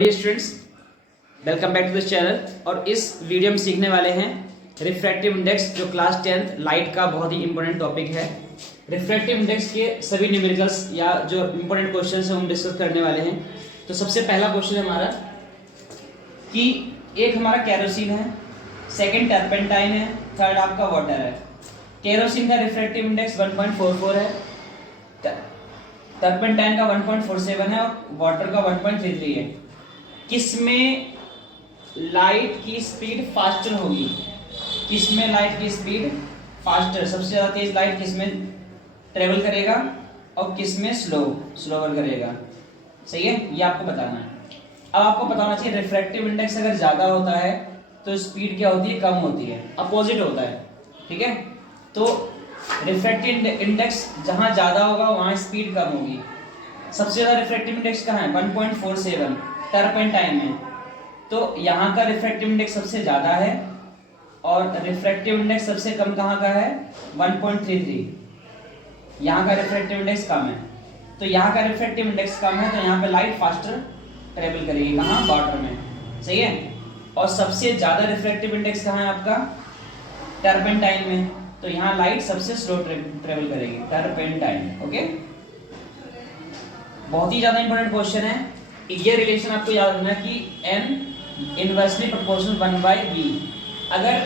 Students, welcome back to this channel. और इस video में सीखने वाले हैं रिफ्रैक्टिव इंडेक्स, जो क्लास 10th लाइट का बहुत ही इंपॉर्टेंट टॉपिक है। रिफ्रैक्टिव इंडेक्स के सभी न्यूमेरिकल्स या जो इंपॉर्टेंट क्वेश्चन है हम डिस्कस करने वाले हैं। तो सबसे पहला क्वेश्चन है हमारा कि एक हमारा कैरोसिन है, सेकंड टर्पेंटाइन है, थर्ड आपका वाटर है। कैरोसिन का रिफ्रैक्टिव इंडेक्स 1.44 है, टर्पेंटाइन का 1.47 है और वाटर का 1.33 है। किसमें लाइट की स्पीड फास्टर होगी? किसमें लाइट की स्पीड फास्टर, सबसे ज्यादा तेज लाइट किसमें ट्रेवल करेगा और किसमें स्लोवर करेगा? सही है, ये आपको बताना है। अब आपको बताना चाहिए रिफ्रैक्टिव इंडेक्स अगर ज्यादा होता है तो स्पीड क्या होती है? कम होती है, अपोजिट होता है। ठीक है, तो रिफ्रैक्टिव इंडेक्स जहां ज्यादा होगा वहां स्पीड कम होगी। सबसे ज्यादा रिफ्रैक्टिव इंडेक्स कहाँ है? 1.47 टर्पेंटाइन में। तो यहाँ का रिफ्रैक्टिव इंडेक्स सबसे ज्यादा है और रिफ्रैक्टिव इंडेक्स सबसे कम कहाँ का है? 1.33। यहाँ का रिफ्रैक्टिव इंडेक्स कम है, तो यहाँ का रिफ्रैक्टिव इंडेक्स कम है, तो यहाँ पे लाइट फास्टर ट्रेवल करेगी। कहाँ? वाटर में। सही है। और सबसे ज्यादा रिफ्रैक्टिव इंडेक्स कहाँ है आपका? टर्पेंटाइन में। तो यहाँ लाइट सबसे स्लो ट्रेवल करेगी, टर्पेंटाइन। ओके, बहुत ही ज्यादा इंपॉर्टेंट क्वेश्चन है। ये रिलेशन आपको याद रखना कि n इनवर्सली प्रोपोर्शनल 1/v। अगर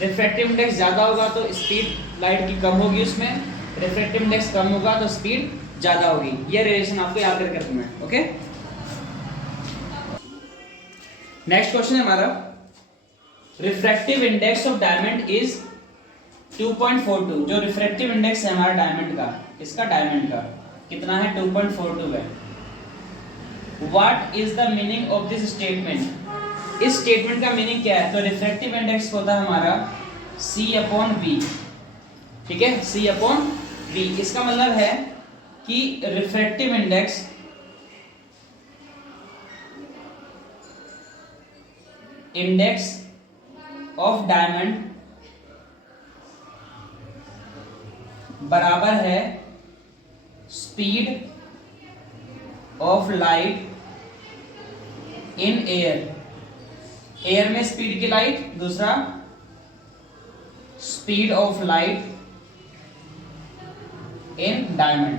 रिफ्रैक्टिव इंडेक्स ज्यादा होगा तो स्पीड लाइट की कम होगी, उसमें रिफ्रैक्टिव इंडेक्स कम होगा तो स्पीड ज्यादा होगी। ये रिलेशन आपको याद करके रखना है। ओके, नेक्स्ट क्वेश्चन है हमारा, refractive index of diamond is 2.42। जो रिफ्रैक्टिव इंडेक्स है हमारा डायमंड का, इसका डायमंड का कितना है? 2.42 है। What is the meaning of this statement? इस स्टेटमेंट का मीनिंग क्या है? तो रिफ्रैक्टिव इंडेक्स होता है हमारा C/V। ठीक है, C/V। इसका मतलब है कि रिफ्रैक्टिव इंडेक्स ऑफ डायमंड बराबर है speed of light in air में स्पीड की लाइट, दूसरा speed of light in diamond.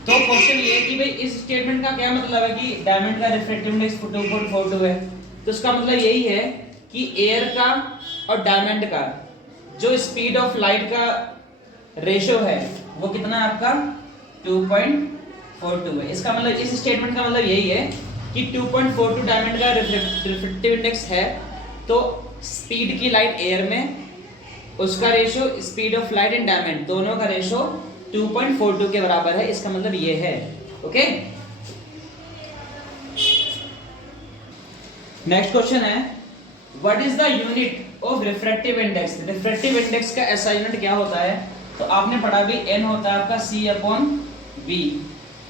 तो क्वेश्चन ये कि भाई इस स्टेटमेंट का क्या मतलब है कि डायमंड का रिफ्रैक्टिव इंडेक्स 2.42 है। तो इसका मतलब यही है कि एयर का और डायमंड का जो स्पीड ऑफ लाइट का रेशो है वो कितना है आपका? 2.42 है। इसका मतलब, इस स्टेटमेंट का मतलब यही है कि 2.42 डायमंड का रिफ्रैक्टिव इंडेक्स है, तो स्पीड की लाइट एयर में उसका ratio speed of light in diamond, दोनों का रेशो 2.42 के बराबर है। इसका मतलब ये है। ओके, नेक्स्ट क्वेश्चन है, what is the unit of refractive index? Refractive index का ऐसा यूनिट क्या होता है? तो आपने पढ़ा भी, n होता है आपका C/V,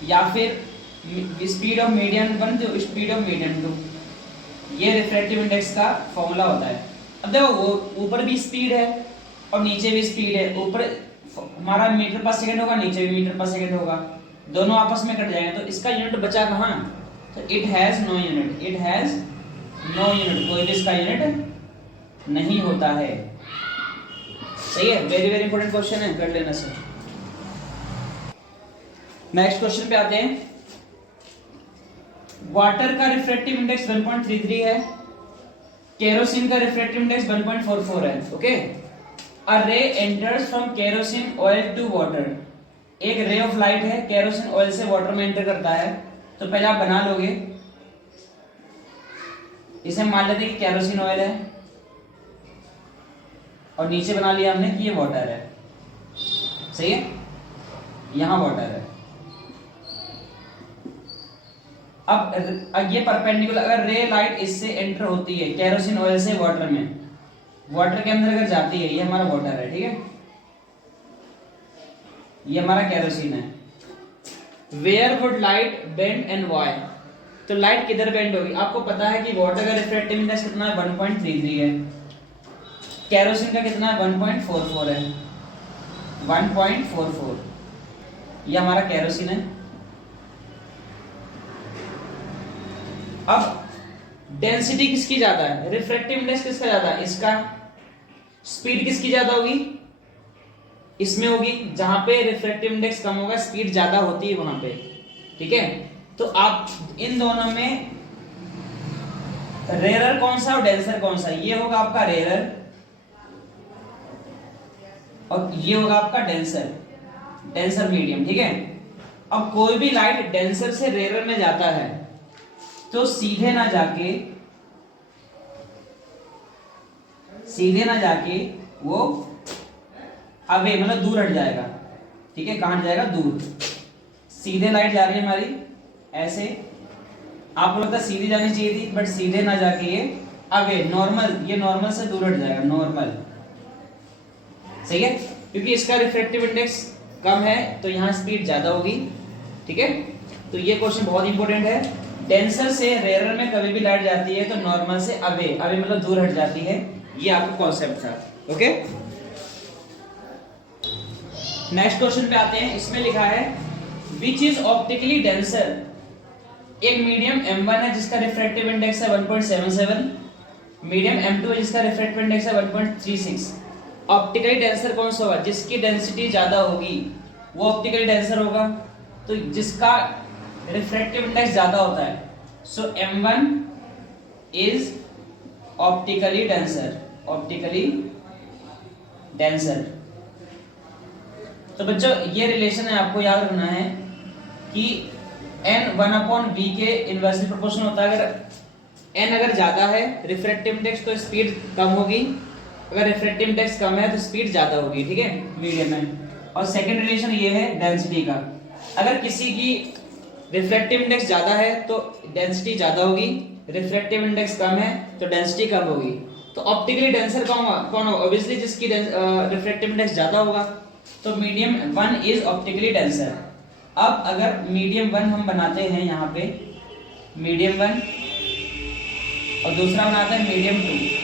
या फिर स्पीड ऑफ मीडियम 1 तो स्पीड ऑफ मीडियम 2। ये रिफ्रैक्टिव इंडेक्स का फॉर्मूला होता है। अब देखो, वो ऊपर भी स्पीड है और नीचे भी स्पीड है। ऊपर हमारा मीटर पर सेकंड होगा, नीचे भी मीटर पर सेकंड होगा, दोनों आपस में कट जाएंगे। तो इसका यूनिट बचा कहाँ? तो it has no unit. It has no unit, कोई भी इसका यूनिट नहीं होता है। सही है, वेरी वेरी इंपॉर्टेंट क्वेश्चन है, कर लेना सर। नेक्स्ट क्वेश्चन पे आते हैं। वाटर का रिफ्रैक्टिव इंडेक्स 1.33 है, केरोसिन का रिफ्रैक्टिव इंडेक्स 1.44 है। Okay, a ray enters from kerosene oil to water. एक रे ऑफ लाइट है, केरोसिन ऑयल से वाटर में एंटर करता है। तो पहले आप बना लोगे, इसे मान लेते हैं कि केरोसिन ऑयल है और नीचे बना लिया हमने कि ये वाटर है। सही है, यहां वाटर है। अब ये परपेंडिकुलर, अगर रे लाइट इससे एंटर होती है केरोसिन ऑयल से वाटर में, वाटर के अंदर अगर जाती है, ये हमारा वाटर है। ठीक है, ये हमारा केरोसिन है। Where would light bend and why? तो लाइट किधर बेंड होगी? आपको पता है कि वाटर का रिफ्रैक्टिव इंडेक्स कितना है? 1.33 है। केरोसिन का कितना है? 1.44 है। 1.44 ये हमारा केरोसिन है। अब डेंसिटी किसकी ज्यादा है, रिफ्रैक्टिव इंडेक्स किसका ज्यादा है, इसका। स्पीड किसकी ज्यादा होगी, इसमें होगी। जहां पे रिफ्रैक्टिव इंडेक्स कम होगा स्पीड ज्यादा होती है वहां पे, ठीक है। तो आप इन दोनों में रेयरर कौन सा और डेंसर कौन सा, ये होगा आपका रेयरर और ये होगा आपका डेंसर, डेंसर मीडियम, ठीक है। अब कोई भी लाइट डेंसर से रेयरर में जाता है तो सीधे ना जाके वो अवे मतलब दूर हट जाएगा, ठीक है। कहां हट जाएगा, दूर। सीधे लाइट जा रही है हमारी ऐसे, आपको लगता है सीधी जानी चाहिए थी, बट सीधे ना जाके ये अवे नॉर्मल, ये नॉर्मल से दूर हट जाएगा, नॉर्मल, सही है। क्योंकि इसका रिफ्रैक्टिव इंडेक्स कम है तो यहाँ स्पीड ज्यादा होगी, ठीक है। तो ये क्वेश्चन बहुत इंपॉर्टेंट है। डेंसर से रेयरर में कभी भी लाइट जाती है तो नॉर्मल से अवे, अवे मतलब दूर हट जाती है, ये आपका कॉन्सेप्ट था, ओके। नेक्स्ट क्वेश्चन पे आते हैं। इसमें लिखा है विच इज ऑप्टिकली डेंसर। एक मीडियम M1 है जिसका रिफ्रैक्टिव इंडेक्स है 1.77, मीडियम M2 है जिसका रिफ्रैक्टिव इंडेक्स है 1.36। ऑप्टिकली डेंसर कौन सा होगा, जिसकी डेंसिटी ज्यादा होगी वो ऑप्टिकली डेंसर होगा, तो जिसका रिफ्रैक्टिव इंडेक्स ज्यादा होता है। सो M1 is optically denser, optically denser. तो बच्चों ये रिलेशन है, आपको याद रखना है कि n 1/v के इनवर्सली प्रोपोर्शनल होता है। अगर n अगर ज्यादा है रिफ्रैक्टिव इंडेक्स तो स्पीड कम होगी, अगर रिफ्रैक्टिव इंडेक्स कम है तो स्पीड ज्यादा होगी, ठीक है, मीडियम में। और सेकंड रिलेशन ये है डेंसिटी का, अगर किसी की रिफ्रैक्टिव इंडेक्स ज्यादा है तो डेंसिटी ज्यादा होगी, रिफ्रैक्टिव इंडेक्स कम है तो डेंसिटी कम होगी। तो ऑप्टिकली डेंसर कौन होगा, ऑब्वियसली जिसकी रिफ्रैक्टिव इंडेक्स ज्यादा होगा। तो मीडियम 1 इज ऑप्टिकली डेंसर। अब अगर मीडियम 1 हम बनाते हैं यहाँ पे, मीडियम 1 और दूसरा बनाते हैं मीडियम 2।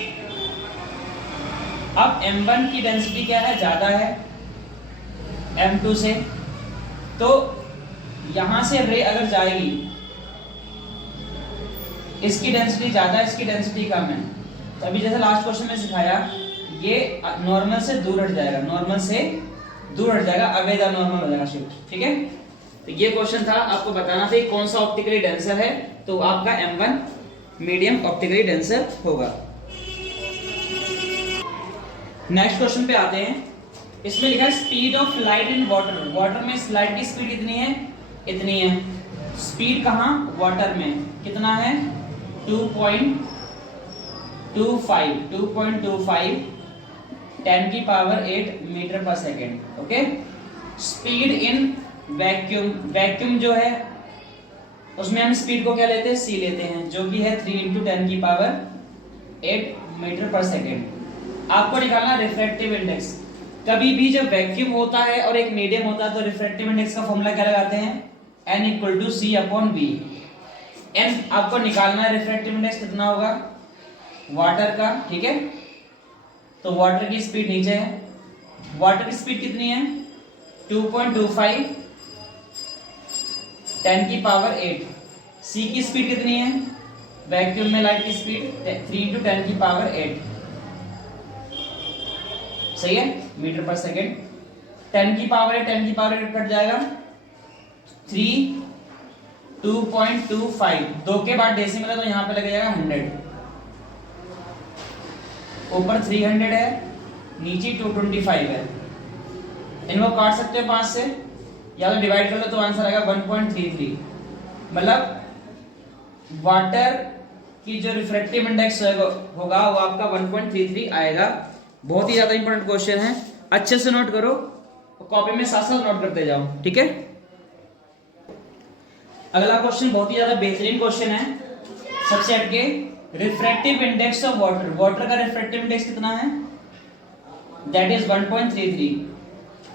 अब M1 की डेंसिटी क्या है, ज्यादा है M2 से, तो यहां से रे अगर जाएगी, इसकी डेंसिटी ज्यादा है, इसकी डेंसिटी कम है, तो अभी जैसे लास्ट क्वेश्चन में सिखाया, ये नॉर्मल से दूर हट जाएगा, नॉर्मल से दूर हट जाएगा, अवे द नॉर्मल हो जाएगा शिफ्ट, ठीक है। तो ये क्वेश्चन था, आपको बताना था कौन सा ऑप्टिकली डेंसर है, तो आपका M1 मीडियम ऑप्टिकली डेंसर होगा। नेक्स्ट क्वेश्चन पे आते हैं। इसमें लिखा है speed of light in water. Water में लाइट की स्पीड कितनी है, इतनी है। स्पीड कहाँ, वाटर में कितना है, 2.25 10 की पावर 8 मीटर पर second, okay. Speed in vacuum, vacuum जो है उसमें हम स्पीड को क्या लेते हैं, c लेते हैं, जो कि है 3 × 10 की पावर 8 मीटर पर सेकेंड। आपको निकालना रिफ्रैक्टिव इंडेक्स। कभी भी जब वैक्यूम होता है और एक मीडियम होता है तो रिफ्रैक्टिव इंडेक्स का फॉर्मूला क्या लगाते हैं, n = c/v। n आपको निकालना है रिफ्रैक्टिव इंडेक्स कितना होगा वाटर का, ठीक है। तो वाटर की स्पीड नीचे है, वाटर की स्पीड कितनी है 2.25 10 की पावर 8। c की स्पीड कितनी है, वैक्यूम में लाइट की स्पीड 3 × 10 की पावर 8, सही है, मीटर पर सेकेंड। 10 की पावर 8 10 की पावर 8 कट जाएगा, 2.25 दो के बाद डेसिमल है तो यहाँ पे लग जाएगा 100, ऊपर 300 है, नीचे 225 है। इनको काट सकते हो 5 से, या तो डिवाइड कर लो तो आंसर आएगा 1.33। मतलब वाटर की जो रिफ्रैक्टिव इंडेक्स होगा वो आपका 1.33 आएगा। बहुत ही ज्यादा इंपॉर्टेंट क्वेश्चन है, अच्छे से नोट करो, कॉपी में साथ साथ नोट करते जाओ, ठीक है। अगला क्वेश्चन बहुत ही ज्यादा बेहतरीन क्वेश्चन है, सबसे हटके। Refractive index of water, water का रिफ्रैक्टिव इंडेक्स कितना है, that is 1.33,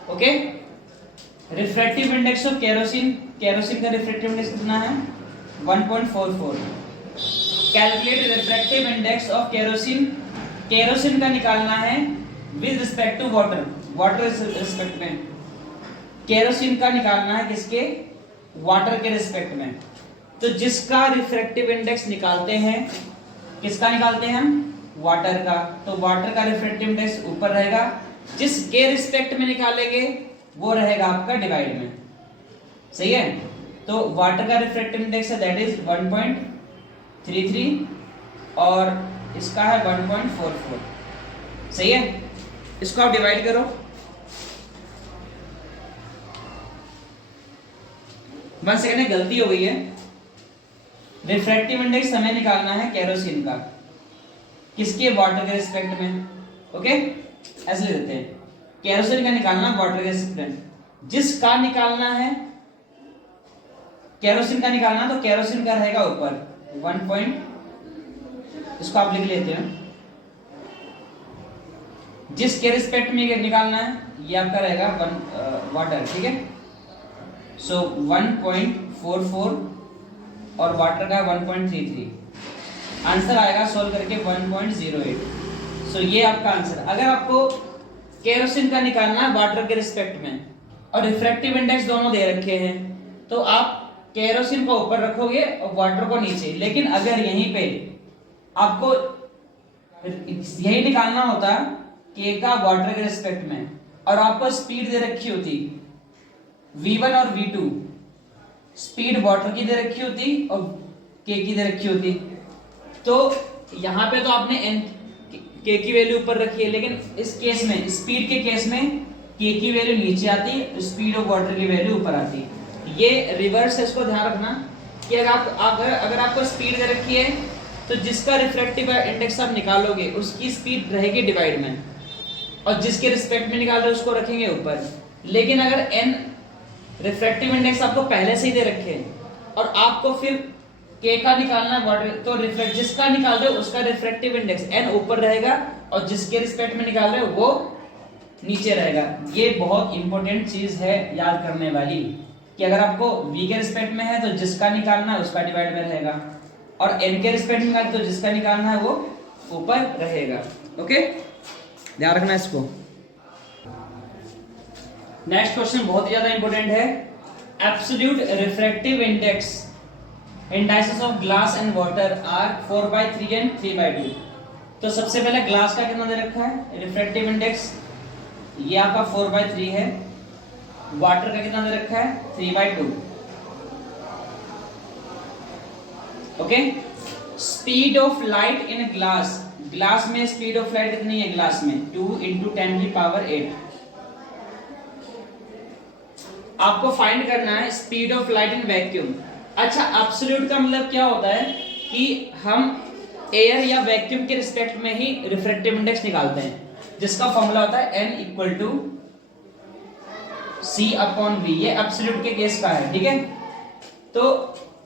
okay. Refractive index of kerosene, kerosene का रिफ्रैक्टिव इंडेक्स कितना है 1.44। Calculate refractive index of kerosene, kerosene का निकालना है with respect to water, water respect में। केरोसिन का निकालना है किसके, वाटर के रिस्पेक्ट में। तो जिसका रिफ्रैक्टिव इंडेक्स निकालते हैं, किसका निकालते हैं हम? वाटर का। तो वाटर का रिफ्रैक्टिव इंडेक्स ऊपर रहेगा, जिसके रिस्पेक्ट में निकालेंगे वो रहेगा आपका डिवाइड में। सही है। तो वाटर का रिफ्रैक्टिव इंडेक्स है दैट इज 1.33 और इसका है 1.44। सही है। इसको आप डिवाइड करो। 1 सेकेंड में गलती हो गई है। रिफ्रैक्टिव इंडेक्स हमें निकालना है केरोसिन का, किसके? वाटर के रिस्पेक्ट में। ओके, ऐसे ले देते हैं, केरोसिन का निकालना वाटर के रिस्पेक्ट में। जिसका निकालना है केरोसिन का निकालना, तो केरोसिन का रहेगा ऊपर 1 इसको आप लिख लेते हैं। जिसके रिस्पेक्ट में निकालना है ये आपका रहेगा वाटर। ठीक है। सो 1.44 और वाटर का 1.33। आंसर आएगा सोल्व करके 1.08। सो ये आपका आंसर। अगर आपको केरोसिन का निकालना है वाटर के रिस्पेक्ट में और रिफ्रैक्टिव इंडेक्स दोनों दे रखे हैं, तो आप केरोसिन को ऊपर रखोगे और वाटर को नीचे। लेकिन अगर यहीं पे आपको यही निकालना होता के का वाटर के रिस्पेक्ट में और आपको स्पीड दे रखी होती v1 और v2, स्पीड वाटर की दे रखी होती और के की दे रखी होती, तो यहां पे तो आपने n के की वैल्यू ऊपर रखी है, लेकिन इस केस में स्पीड के केस में के की वैल्यू नीचे आती, स्पीड ऑफ वाटर की वैल्यू ऊपर आती। ये रिवर्स है, इसको ध्यान रखना कि अगर आपको स्पीड दे रखी है तो जिसका रिफ्रैक्टिव इंडेक्स आप निकालोगे उसकी स्पीड रहेगी डिवाइड में, और जिसके रिस्पेक्ट में निकाल रहे हो उसको रखेंगे ऊपर। लेकिन अगर n रिफ्रैक्टिव इंडेक्स आपको पहले से ही दे रखे हैं और आपको फिर k का निकालना है वाटर, तो जिसका निकाल रहे हो उसका रिफ्रैक्टिव इंडेक्स n ऊपर रहेगा और जिसके रिस्पेक्ट में निकाल रहे हो वो नीचे रहेगा। ये बहुत इंपॉर्टेंट चीज है याद करने वाली कि अगर आपको v के रिस्पेक्ट में है तो जिसका निकालना है उसका डिवाइड में रहेगा, और n के रिस्पेक्ट में तो जिसका निकालना है वो ऊपर रहेगा। ओके, ध्यान रखना इसको। नेक्स्ट क्वेश्चन बहुत ही ज्यादा इंपॉर्टेंट है। Absolute refractive index indices of glass and water are 4/3 and 3/2। तो सबसे पहले ग्लास का कितना दे रखा है रिफ्रैक्टिव इंडेक्स, ये आपका 4/3 है। वाटर का कितना दे रखा है 3/2। Okay. Speed of light in glass, glass में स्पीड ऑफ लाइट कितनी है? ग्लास में 2 × 10⁸। आपको फाइंड करना है speed of light in vacuum. अच्छा, एब्सोल्यूट का मतलब क्या होता है कि हम एयर या वैक्यूम के रिस्पेक्ट में ही रिफ्रैक्टिव इंडेक्स निकालते हैं, जिसका फॉर्मूला होता है n = c/v। ये एब्सोल्यूट के केस का है। ठीक है। तो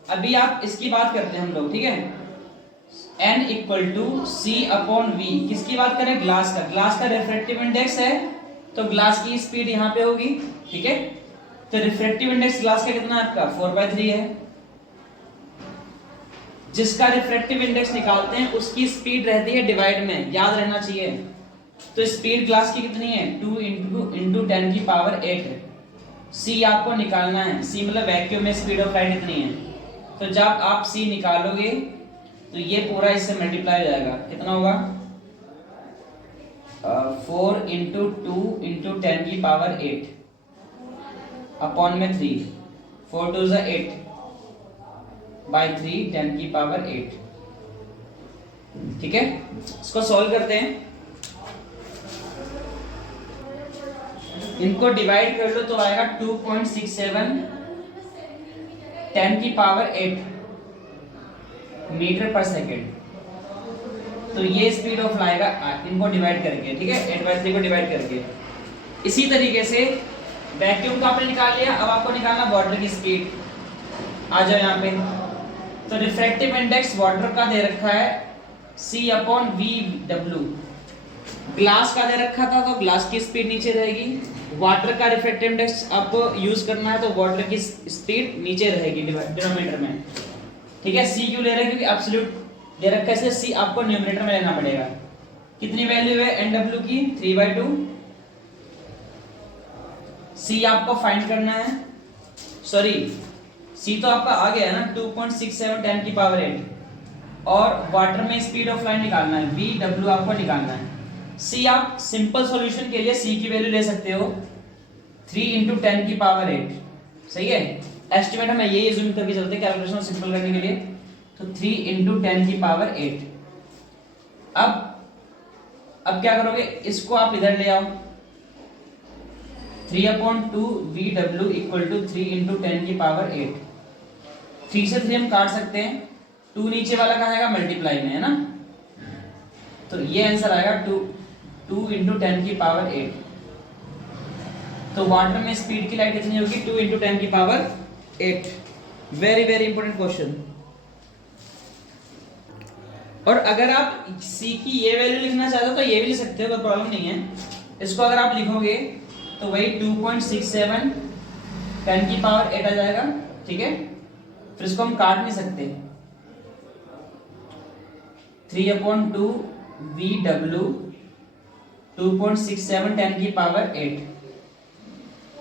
अभी आप इसकी बात करते हैं हम लोग। ठीक है। n = c/v। किसकी बात करें? ग्लास का। ग्लास का रिफ्रैक्टिव इंडेक्स है तो ग्लास की स्पीड यहां पे होगी। ठीक है। तो रिफ्रैक्टिव इंडेक्स ग्लास का कितना है आपका 4/3 है। जिसका रिफ्रैक्टिव इंडेक्स निकालते हैं उसकी स्पीड रहती है डिवाइड में, याद रहना चाहिए। तो स्पीड ग्लास की कितनी है 2 × 10⁸ c आपको निकालना है। c मतलब वैक्यूम में स्पीड ऑफ लाइट कितनी है। तो जब आप c निकालोगे तो ये पूरा इससे मल्टीप्लाई हो जाएगा। कितना होगा 4 × 2 × 10⁸ अपॉन में 3। 4 2 = 8/3 10⁸। ठीक है। इसको सॉल्व करते हैं। इनको डिवाइड कर लो तो आएगा 2.67 10⁸ मीटर/सेकेंड। तो ये स्पीड ऑफ लाएगा इनको डिवाइड करके। ठीक है, 8/3 को डिवाइड करके। इसी तरीके से वैक्यूम का आपने निकाल लिया, अब आपको निकालना वाटर की स्पीड। आ जाओ यहाँ पे। तो रिफ्रैक्टिव इंडेक्स वाटर का दे रखा है c/v/w। ग्लास का दे रखा था तो ग्लास की स्पीड नीचे रहेगी। वाटर का रिफ्रैक्टिव इंडेक्स आपको यूज करना है तो वाटर की स्पीड नीचे रहेगी डिनोमिनेटर में। ठीक है। c क्यों ले रहे हैं? क्योंकि एब्सोल्यूट दे रखा है, इसलिए c आपको न्यूमरेटर में लेना पड़ेगा। कितनी वैल्यू है nw की 3/2। c आपको फाइंड करना है, सॉरी सी तो आपका आ गया है ना 2.67 10 की पावर 8 और वाटर में स्पीड ऑफ लाइट निकालना है वी डब्ल्यू आपको निकालना है। सी आप सिंपल सॉल्यूशन के लिए सी की वैल्यू ले सकते हो 3 इंटू 10 की पावर 8। सही है, एस्टिमेट हमें यही अज्यूम करके चलते हैं कैलकुलेशन सिंपल करने के लिए। तो 3 इंटू 10 की पावर 8। अब क्या करोगे, इसको आप इधर ले आओ 3/2 V W equal to 3 into 10 की पावर 8। 3 से 3 हम काट सकते हैं, 2 नीचे वाला कहाँ आएगा मल्टीप्लाई में, है ना। तो ये आंसर आएगा 2 इंटू 10 की पावर 8। तो वाटर में स्पीड की लाइट कितनी होगी 2 इंटू 10 की power 8। Very very important question. और अगर आप सी की ये वैल्यू लिखना चाहते हो तो ये भी लिख सकते हो, कोई प्रॉब्लम नहीं है। इसको अगर आप लिखोगे तो वही 2.67 10 की पावर 8 आ जाएगा, ठीक है। फिर इसको हम काट नहीं सकते, 3/2 वी डब्ल्यू 2.67 10 की पावर 8।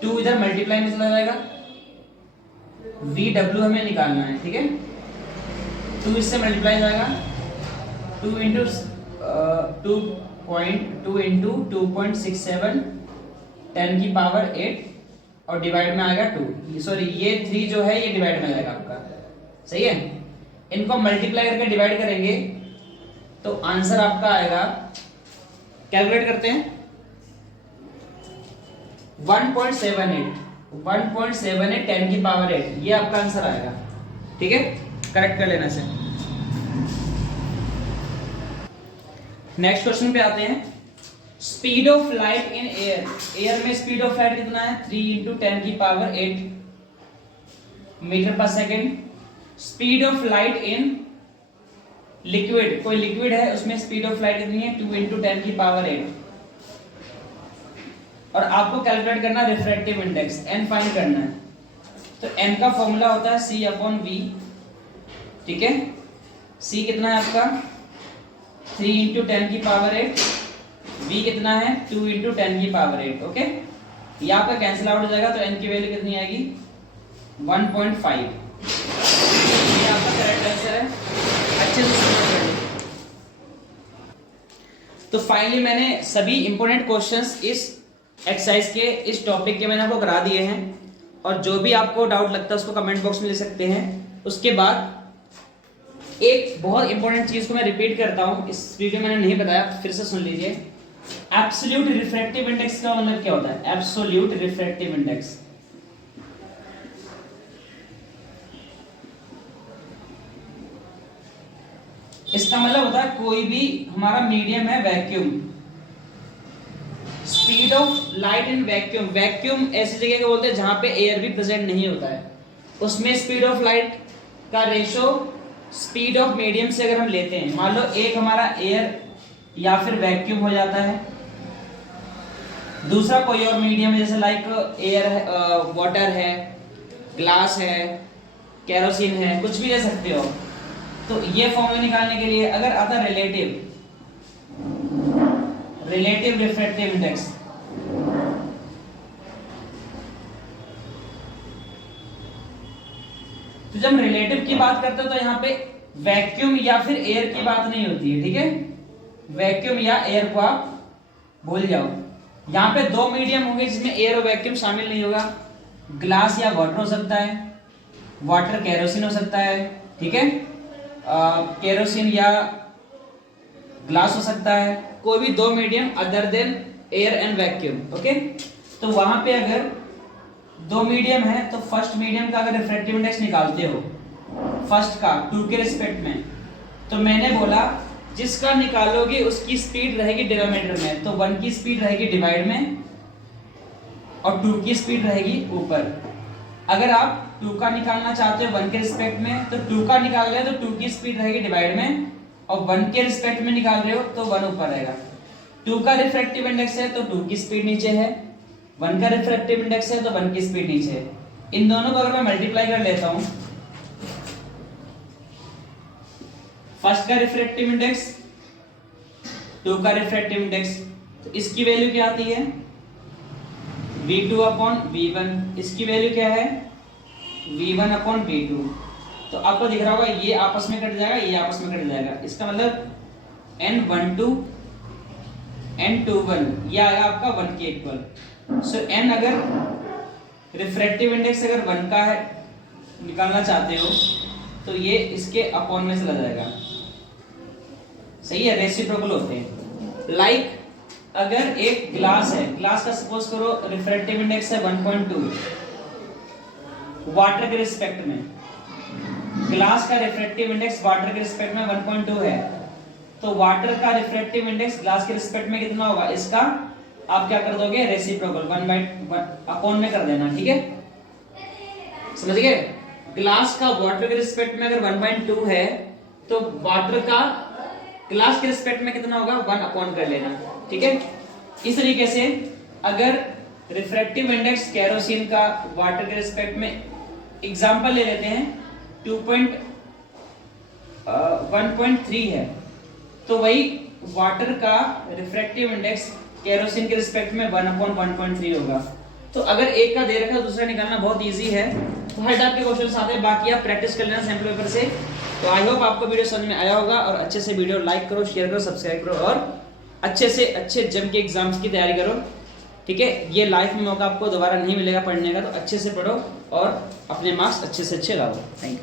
2 इधर मल्टीप्लाई में चला जाएगा, वी डब्ल्यू हमें निकालना है, ठीक है। 2 इससे मल्टीप्लाई जाएगा, 2 इंटू 2.2 इंटू 2.67 10 की पावर 8 और डिवाइड में आएगा 2। सॉरी ये 3 जो है ये डिवाइड में आएगा आपका, सही है। इनको मल्टीप्लाई करके डिवाइड करेंगे तो आंसर आपका आएगा, कैलकुलेट करते हैं 1.78 10 की पावर 8, ये आपका आंसर आएगा, ठीक है। करेक्ट कर लेना से। नेक्स्ट क्वेश्चन पे आते हैं। Speed of light in air, air में स्पीड ऑफ लाइट कितना है 3 इंटू 10 की पावर 8 मीटर पर second. Speed of light in liquid, कोई लिक्विड है उसमें स्पीड ऑफ लाइट कितनी है 2 इंटू 10 की पावर 8। और आपको कैलकुलेट करना रिफ्रैक्टिव इंडेक्स एन फाइंड करना है। तो एन का फॉर्मूला होता है सी अपॉन वी, ठीक है। सी कितना है आपका 3 इंटू 10 की पावर 8, वी कितना है 2 इंटू 10 की पावर 8, ओके। ये आपका कैंसिल आउट हो जाएगा तो एन की वैल्यू कितनी आएगी 1.5। ये आपका करेक्ट आंसर है, अच्छे से समझ लो। तो फाइनली मैंने सभी इंपॉर्टेंट क्वेश्चंस इस एक्सरसाइज के इस टॉपिक के मैंने आपको करा दिए हैं, और जो भी आपको डाउट लगता है उसको कमेंट बॉक्स में ले सकते हैं। उसके बाद एक बहुत इंपॉर्टेंट चीज को मैं रिपीट करता हूं, इस वीडियो में मैंने नहीं बताया, फिर से सुन लीजिए। एब्सोल्यूट रिफ्रैक्टिव इंडेक्स का मतलब क्या होता है, एब्सोल्यूट रिफ्रैक्टिव इंडेक्स इसका मतलब होता है कोई भी हमारा मीडियम है vacuum, speed of light in vacuum, vacuum ऐसी जगह को बोलते हैं जहां पे एयर भी प्रेजेंट नहीं होता है, उसमें स्पीड ऑफ लाइट का रेशो स्पीड ऑफ मीडियम से अगर हम लेते हैं, मान लो एक हमारा एयर या फिर वैक्यूम हो जाता है, दूसरा कोई और मीडियम है जैसे लाइक एयर है, वाटर है, ग्लास है, केरोसिन है, कुछ भी ले सकते हो। तो ये फॉर्मूला निकालने के लिए अगर आता रिलेटिव रिफ्रैक्टिव इंडेक्स, तो जब रिलेटिव की बात करते हो तो यहाँ पे वैक्यूम या फिर एयर की बात नहीं होती है, ठीक है। वैक्यूम या एयर को आप भूल जाओ। यहाँ पे दो मीडियम होंगे जिसमें एयर और वैक्यूम शामिल नहीं होगा। ग्लास या वाटर हो सकता है, वाटर केरोसिन हो सकता है, ठीक है। केरोसिन या ग्लास हो सकता है, कोई भी दो medium other than air and vacuum, okay. तो वहां पे अगर दो मीडियम है तो फर्स्ट मीडियम का अगर रिफ्रैक्टिव इंडेक्स निकालते हो फर्स्ट का 2 के रिस्पेक्ट में, तो मैंने बोला जिसका निकालोगे उसकी स्पीड रहेगी डिनोमिनेटर में, तो 1 की स्पीड रहेगी डिवाइड में और 2 की स्पीड रहेगी ऊपर। अगर आप 2 का निकालना चाहते हो 1 के रिस्पेक्ट में तो 2 का निकाल रहे हो तो 2 की स्पीड रहेगी डिवाइड में, और 1 के रिस्पेक्ट में निकाल रहे हो तो 1 ऊपर रहेगा। 2 का रिफ्रैक्टिव इंडेक्स है तो 2 की स्पीड नीचे है, 1 का रिफ्रैक्टिव इंडेक्स है तो 1 की स्पीड नीचे है। इन दोनों को अगर मैं मल्टीप्लाई कर लेता हूं, फर्स्ट का रिफ्रैक्टिव इंडेक्स 2 का रिफ्रैक्टिव इंडेक्स, तो इसकी वैल्यू क्या आती है v2 अपॉन v1, इसकी वैल्यू क्या है V1 अपॉन V2। तो आपको दिख रहा होगा ये आपस में कट जाएगा, ये आपस में कट जाएगा, इसका मतलब N12 N21 ये आएगा आपका 1 के इक्वल। सो N अगर रिफ्रैक्टिव इंडेक्स अगर 1 का है निकालना चाहते हो तो ये इसके अपॉन में चला जाएगा, सही है, रेसिप्रोकल होते हैं। लाइक अगर एक ग्लास है, ग्लास का सपोज करो रिफ्रैक्टिव इंडेक्स है 1.2, वाटर के रिस्पेक्ट में ग्लास का रिफ्रैक्टिव इंडेक्स वाटर के रिस्पेक्ट में 1.2 है, तो वाटर का रिफ्रैक्टिव इंडेक्स ग्लास के रिस्पेक्ट में कितना होगा, इसका आप क्या कर दोगे, रेसिप्रोकल 1/1 अपॉन में कर देना, ठीक है, समझ गए। ग्लास का वाटर के रिस्पेक्ट में अगर 1/2 है तो वाटर का ग्लास के रिस्पेक्ट में कितना होगा, 1 अपॉन कर लेना, ठीक है। इस तरीके से अगर रिफ्रैक्टिव इंडेक्स केरोसिन का वाटर के रिस्पेक्ट में एग्जांपल ले लेते हैं 1.3 है, तो वही वाटर का रिफ्रैक्टिव इंडेक्स केरोसिन के रिस्पेक्ट में 1/1.3 होगा। तो अगर एक का दे रखा है दूसरा निकालना बहुत इजी है। तो हर टाइप के क्वेश्चन आते हैं, बाकी आप प्रैक्टिस कर लेना सैंपल पेपर से। तो आई होप आपको वीडियो समझ में आया होगा, और अच्छे से वीडियो लाइक करो, शेयर करो, सब्सक्राइब करो, और अच्छे से अच्छे जम के एग्जाम्स की तैयारी करो, ठीक है। ये लाइफ में मौका आपको दोबारा नहीं मिलेगा पढ़ने का, तो अच्छे से पढ़ो और अपने मार्क्स अच्छे से अच्छे लाओ। Thank you.